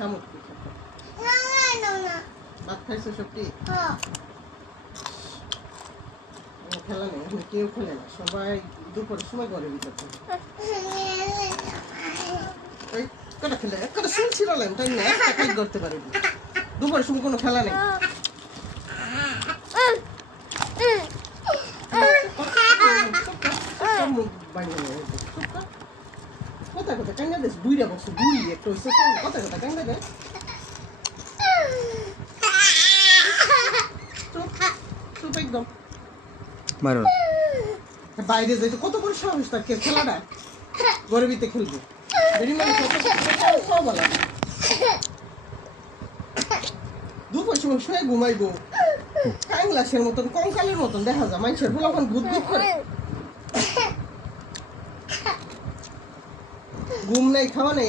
শামুক ভাত খাইছো সত্যি খেলা নেই এখন কেউ খেলে না সবাই দুপুরের সময় ঘরের ভিতর কটা খেলে একটা শুন ছিল তাই না একটা কাজ করতে পারবি দুপুরের সময় কোনো খেলা নেই কথা কথা কাঙ্গা দেশ বুইরা বসে বুই একটা হচ্ছে কথা কথা কাঙ্গা দেশ চুপ একদম মারো বাইরে যাইতে কত বড় সাহস তার খেলাটা ঘরের ভিতরে খেলবো দুপুর সময় শুয়ে ঘুমাইবো কাংলাসের মতন কঙ্কালের মতন দেখা যায় মানুষের বলাখন ভূত ভূত করে ঘুম নেই খাওয়া নেই